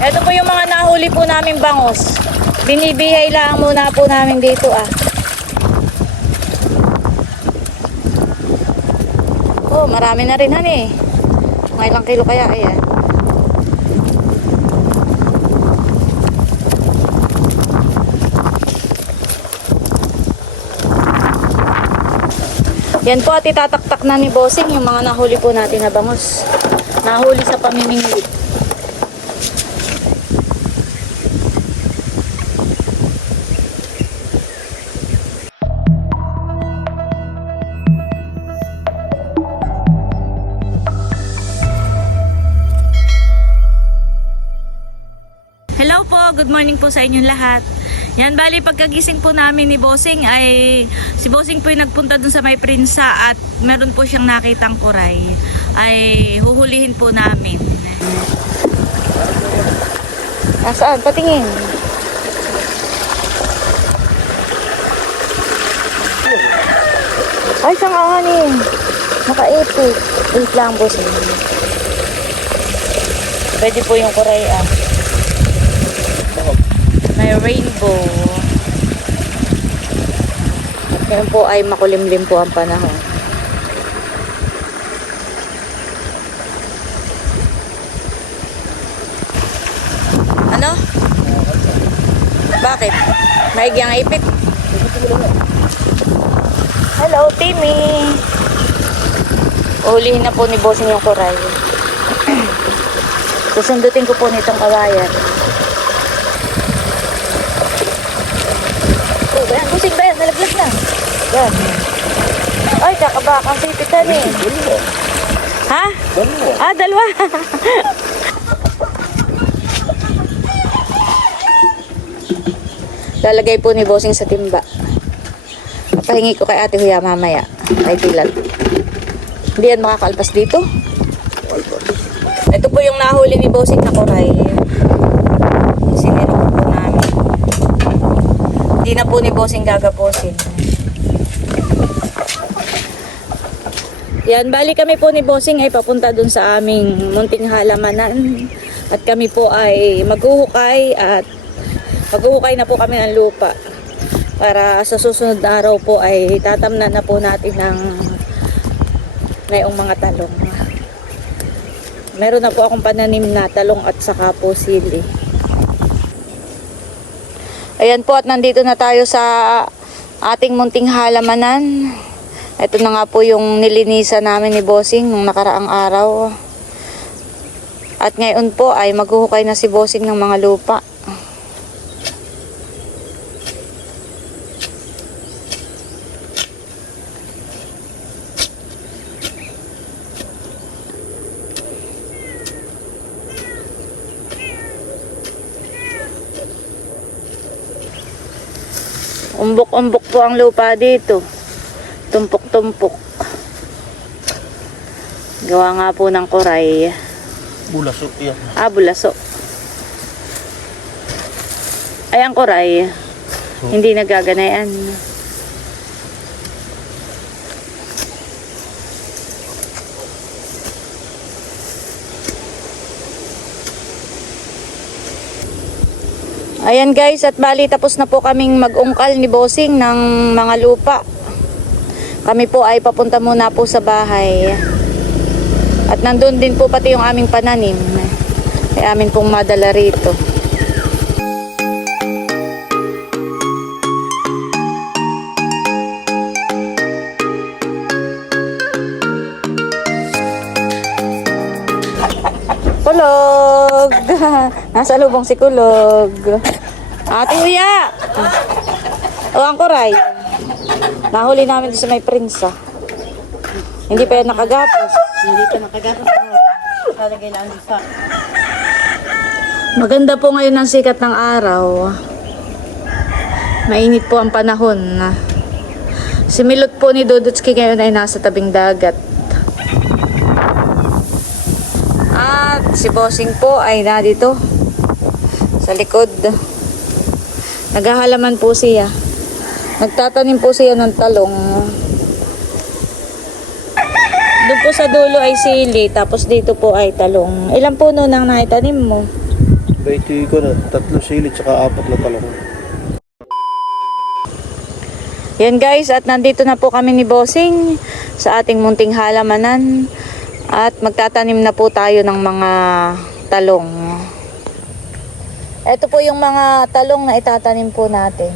Ito po yung mga nahuli po namin bangos. Binibihay lang muna po namin dito ah. Oh, marami na rin han eh. Mga ilang kilo kaya ayan. Yan po at itataktak na ni Bossing yung mga nahuli po natin na bangus. Nahuli sa pamimingwit. Good morning po sa inyong lahat. Yan, bali pagkagising po namin ni Bossing ay si Bossing po yung nagpunta dun sa may prinsa at meron po siyang nakitang kuray ay huhulihin po namin. Nasaan? Patingin. Ay, siyang ahanin. Nakaipit. Wait lang, Bossing. Pwede po yung kuray ah. May rainbow. Ngayon po ay makulimlim po ang panahon. Ano? Bakit? Maigi ang ipit. Hello, Timmy. Uhulihin na po ni Bossing yung koray. Susundutin ko po nitong kawayan. Oh, bayan, nalaglag na. Yan. Ay, kakabakang pipitan eh. Ha? Ah, dalawa. Lalagay po ni Bossing sa timba. Pahingi ko kay Ate Huya mamaya. Kay Dilat. Hindi yan makakalpas dito. Ito po yung nahuli ni Bossing na kuray. Siniro ko po namin. Hindi na po ni Bossing gagaposin. Yan, bali kami po ni Bossing ay papunta dun sa aming munting halamanan. At kami po ay maghuhukay at maghuhukay na po kami ng lupa. Para sa susunod na araw po ay tatamnan na po natin ng ngayong mga talong. Meron na po akong pananim na talong at saka po sili. Ayan po at nandito na tayo sa ating munting halamanan. Ito na nga po yung nilinisan namin ni Bossing nung nakaraang araw. At ngayon po ay maghuhukay na si Bossing ng mga lupa. Umbok-umbok po ang lupa dito. Tumpok-tumpok. Gawa nga po ng koray. Bulaso, yan. Ah, bulaso. Ay, ang koray. Hindi nagaganayan. Ayan guys, at bali tapos na po kaming mag-ungkal ni Bossing ng mga lupa. Kami po ay papunta muna po sa bahay. At nandun din po pati yung aming pananim. Ay amin pong madala rito. Kulog! Nasa lubong si Kulog. Ate Uya! O, ang kuray. Nahuli namin sa may prinsa. Hindi pa yan nakagapos. Hindi pa nakagapos ko. Lalagay lang sa Maganda po ngayon ang sikat ng araw. Mainit po ang panahon. Si Milot po ni Dudutski ngayon ay nasa tabing dagat. At si Bossing po ay na dito sa likod. Naghahalaman po siya. Nagtatanim po siya ng talong. Doon po sa dulo ay sili, tapos dito po ay talong. Ilang puno nang naitanim mo? 20 ko na, tatlong sili tsaka apat na talong. Yan guys, at nandito na po kami ni Bossing sa ating munting halamanan. At magtatanim na po tayo ng mga talong. Ito po yung mga talong na itatanim po natin.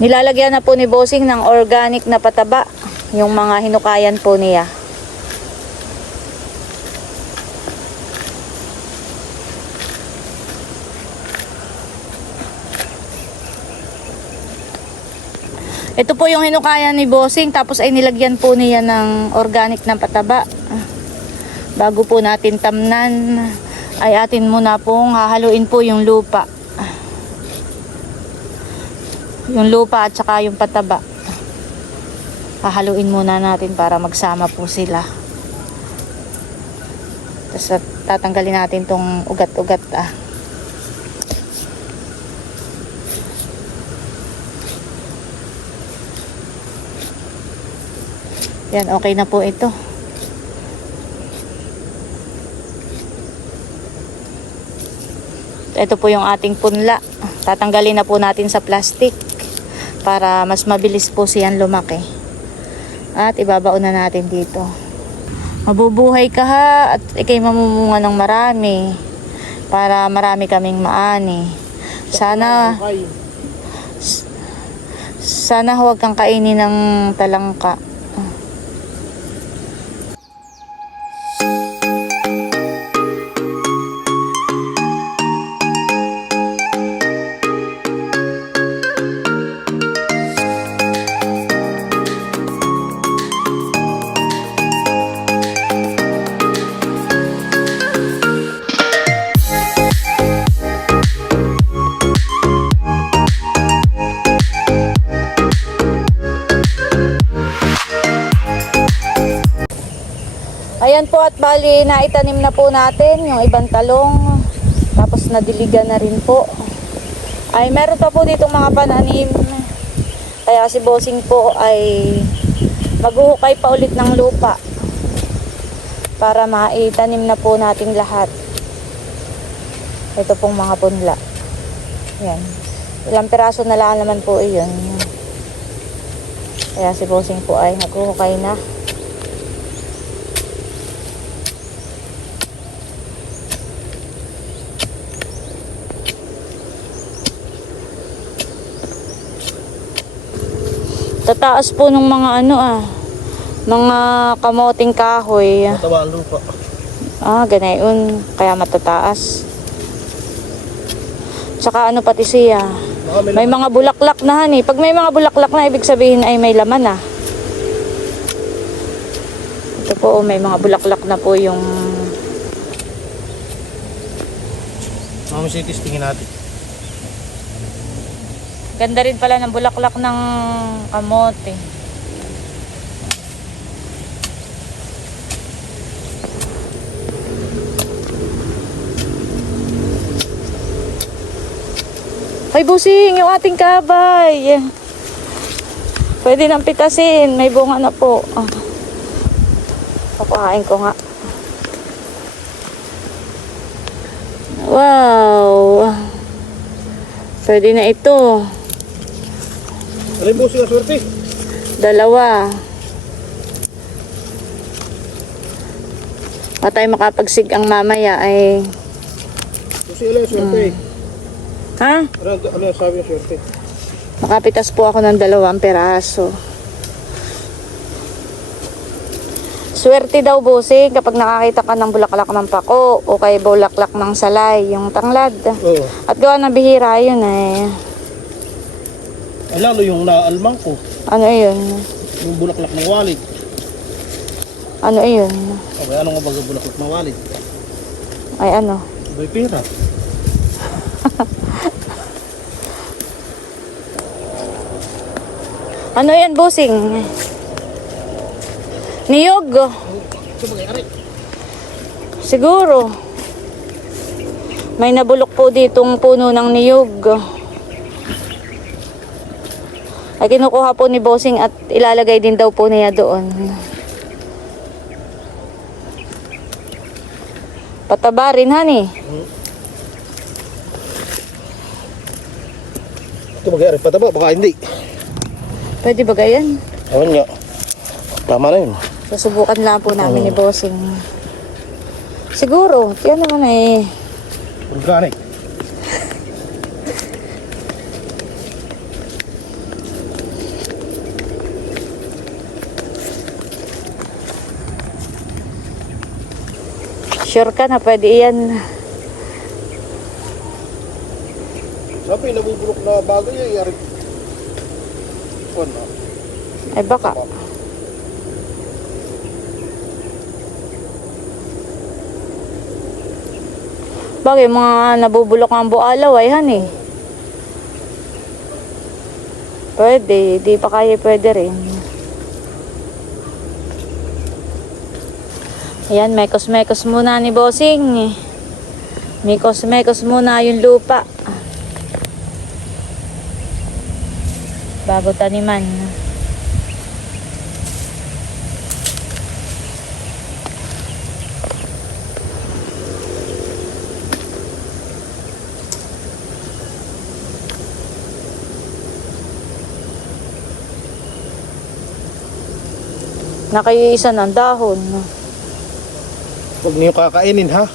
Nilalagyan na po ni Bossing ng organic na pataba. Yung mga hinukayan po niya. Ito po yung hinukayan ni Bossing tapos ay nilagyan po niya ng organic na pataba. Bago po natin tamnan ay atin muna pong hahaluin po yung lupa. Yung lupa at saka yung pataba. Hahaluin muna natin para magsama po sila. Tapos tatanggalin natin tong ugat-ugat ah. Yan, okay na po ito. Ito po yung ating punla. Tatanggalin na po natin sa plastic para mas mabilis po siyan lumaki. At ibabaon na natin dito. Mabubuhay ka ha at ikay mamumunga ng marami para marami kaming maani. Sana sana huwag kang kainin ng talangka. Po at bali naitanim na po natin yung ibang talong. Tapos nadiligan na rin po. Ay meron pa po ditong mga pananim. Kaya si Bossing po ay maghuhukay pa ulit ng lupa. Para maitanim na po natin lahat. Ito pong mga punla. Yan. Ilang piraso na lang naman po iyon. Kaya si Bossing po ay naghuhukay na. Tataas po ng mga ano ah, mga kamoting kahoy. Mataba ang lupa. Ah, ganayon. Kaya matataas. Tsaka ano pati siya. Baka may, mga bulaklak na han eh. Pag may mga bulaklak na, ibig sabihin ay may laman ah. Ito po, oh, may mga bulaklak na po yung... Mami sige, tingin natin. Ganda rin pala ng bulaklak ng kamote. Ay, busing, yung ating kabay. Pwede nang pitasin. May bunga na po. Ah. Papahain ko nga. Wow. Pwede na ito. Alin po siya, swerte? Dalawa. Patay makapagsig ang mamaya ay... Siya lang, swerte. Ha? Ano, ano sabi ng swerte? Makapitas po ako ng dalawang peraso. Swerte daw busing kapag nakakita ka ng bulaklak ng pako o kay bulaklak ng salay, yung tanglad. Oo. At gawa ng bihira yun eh. Ay, lalo yung naalmang ko. Ano yun? Yung bulaklak ng walid. Ano yun? Okay, ano nga baga bulaklak ng walid? Ay ano? May pera. Ano yan busing? Niyog. Siguro. May nabulok po ditong puno ng niyog. Ay kinukuha po ni Bossing at ilalagay din daw po niya doon. Pataba rin, honey. Ito magyari pataba, baka hindi. Pwede ba gayan? Awan nga. Tama na yun. Susubukan lang po namin ni Bossing. Siguro, yan naman eh. Organic. Sure ka na pwede yan. Sabi, nabubulok na bagay ay yari. Ano? Ay baka. Bagay, mga nabubulok ang bualaw ay han eh. Pwede, di pa kaya pwede rin. Ayan, mekos-mekos muna ni Bossing. Mekos-mekos muna yung lupa. Bago taniman. Nakaiisa ng dahon. Huwag niyo kakainin ha.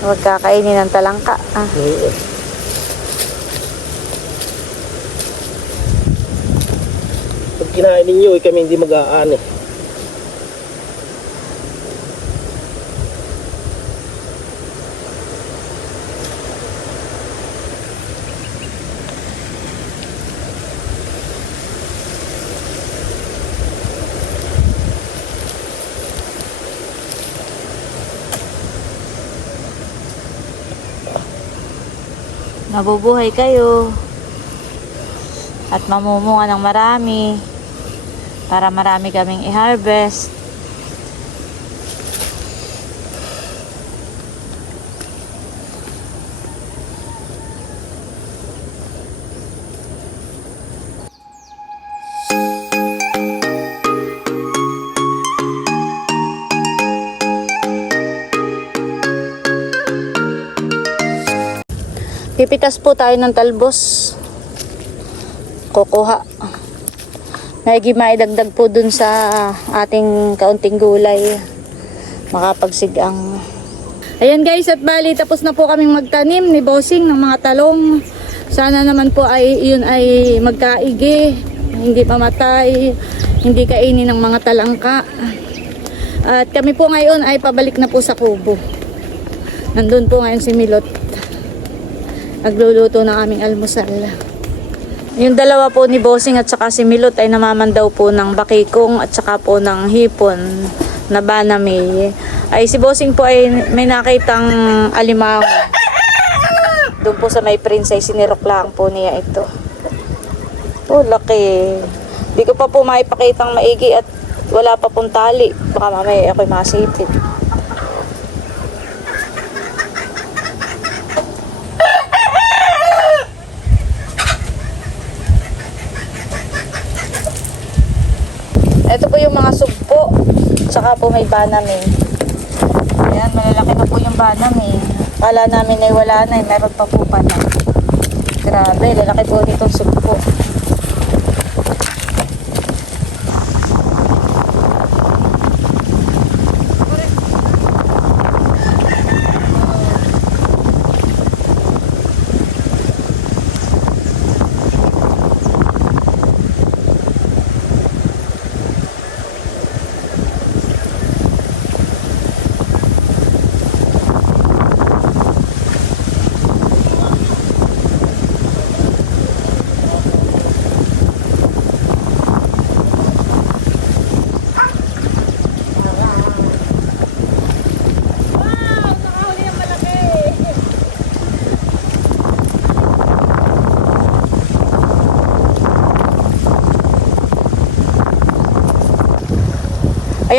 Huwag kakainin ng talangka. Ah. Oo. Pag kinain ninyo, eh, kami hindi mag-aani. Nabubuhay kayo. At mamumunga ng marami. Para marami kaming i-harvest. Pipitas po tayo ng talbos. Kukuha. Naigi maidagdag po dun sa ating kaunting gulay. Makapagsigang. Ayan guys, at bali tapos na po kaming magtanim ni Bossing ng mga talong. Sana naman po ay yun ay magkaigi, hindi pamatay, hindi kainin ng mga talangka. At kami po ngayon ay pabalik na po sa kubo. Nandun po ngayon si Milot nagluluto ng aming almusal. Yung dalawa po ni Bossing at saka si Milot ay namamandaw po ng bakikong at saka po ng hipon na banami. Ay si Bossing po ay may nakitang alimango. Doon po sa may prince ay sinirok lang po niya ito. Oh, laki. Di ko pa po maipakitang maigi at wala pa pong tali. Baka mamaya ako'y masipit. Ito po yung mga sugpo. Tsaka po may banami. Ayan, malalaki na po yung banami. Kala namin ay wala na, eh. meron pa po pala. Grabe, lalaki po nitong sugpo.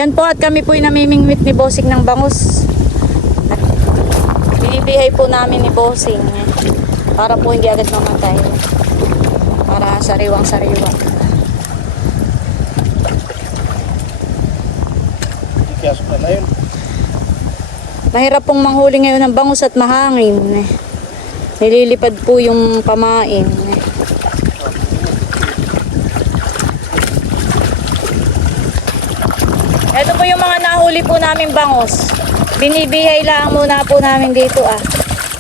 Ayan po at kami po'y namimingwit ni Bossing ng bangus. Binibihay po namin ni Bossing para po hindi agad mamatay. Para sariwang-sariwa. Ikias pa na yun. Mahirap pong manghuli ngayon ng bangus at mahangin. Nililipad po yung pamain. Nahuli po namin bangus. Binibihay lang muna po namin dito ah.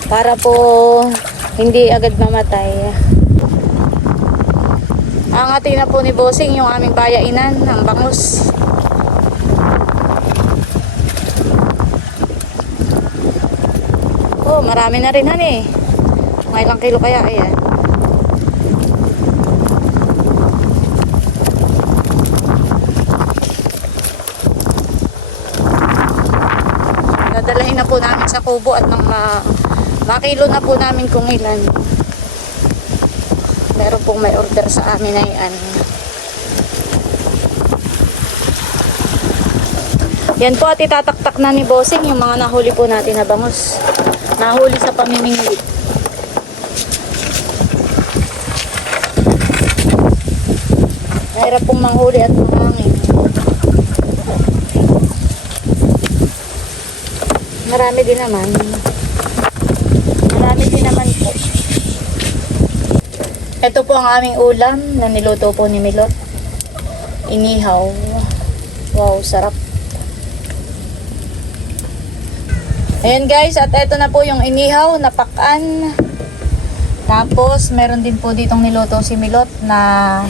Para po hindi agad mamatay. Ang ating na po ni Bossing yung aming bayainan ng bangus. Oh, marami na rin han eh. Mga ilang kilo kaya, ayan. Dadalahin na po namin sa kubo at nang ma makilo na po namin kung ilan. Meron pong may order sa amin na yan. Yan po at itataktak na ni Bossing yung mga nahuli po natin na bangus. Nahuli sa pamimingwit. Mahirap pong manghuli at mahangin. Marami din naman. Marami din naman po. Ito po ang aming ulam na niluto po ni Milot. Inihaw. Wow, sarap. Ayan guys, at ito na po yung inihaw na pakan. Tapos, meron din po ditong niluto si Milot na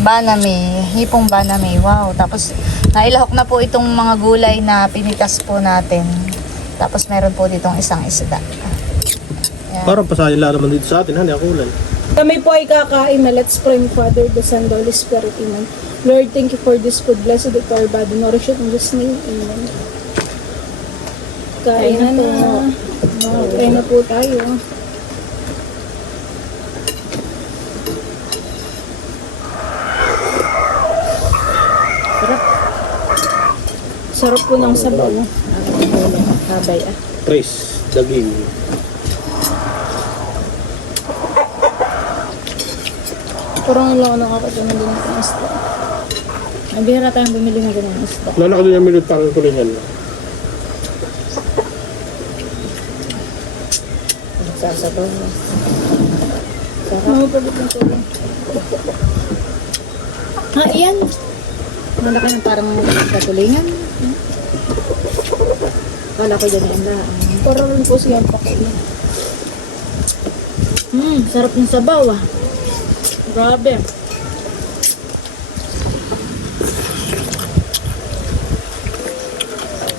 baname, hipong baname. Wow, tapos nailahok na po itong mga gulay na pinitas po natin. Tapos meron po ditong isang isda. Ayan. Parang pasayan lang naman dito sa atin, hani, ako lang. Kami po ay kakain na let's pray Father, the Son, the Holy Spirit. Amen. Lord, thank you for this food. Blessed it to our body. Nourish it in Jesus' name. Amen. Kain na po. Kain na po tayo. Sarap. Sarap po ng sabaw. Habay ah. Trace, daging. Parang lang ako nakakatawa din ng isda. Ang bihira tayong bumili ng ganun isda. Nanak din yung minute parang kulihan. Sasabaw na. Ano pa ng tuloy? Ha, iyan. Malaki ng parang katulingan. Kala ko dyan yung lang. Parang rin po siya pakain. Hmm, sarap ng sabaw ah. Grabe.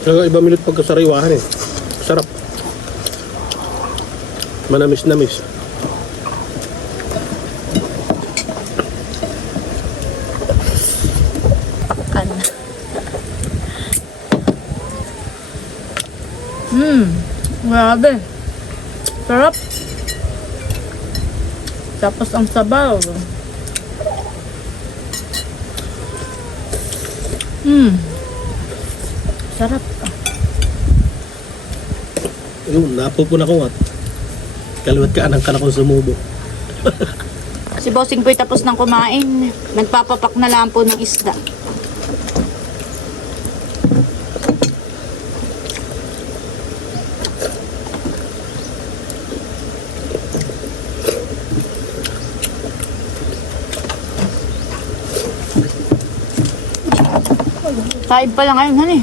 Kaya iba minute pagkasariwahan eh. Sarap. Manamis-namis. Kan. Hmm, grabe. Sarap. Tapos ang sabaw. Hmm. Sarap. Yun, napupuna ko at kaliwat ka anang ka na kung sumubo. Si Bossing po'y tapos ng kumain. Nagpapapak na lang po ng isda. Five pa lang ngayon, honey.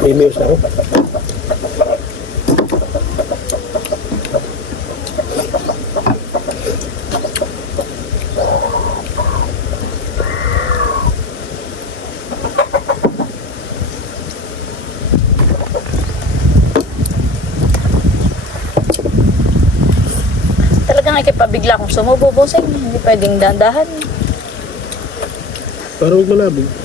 May meals ako. Talagang ikipabigla kung sumubo, Bossing. Hindi pwedeng dandahan. Para huwag malabog.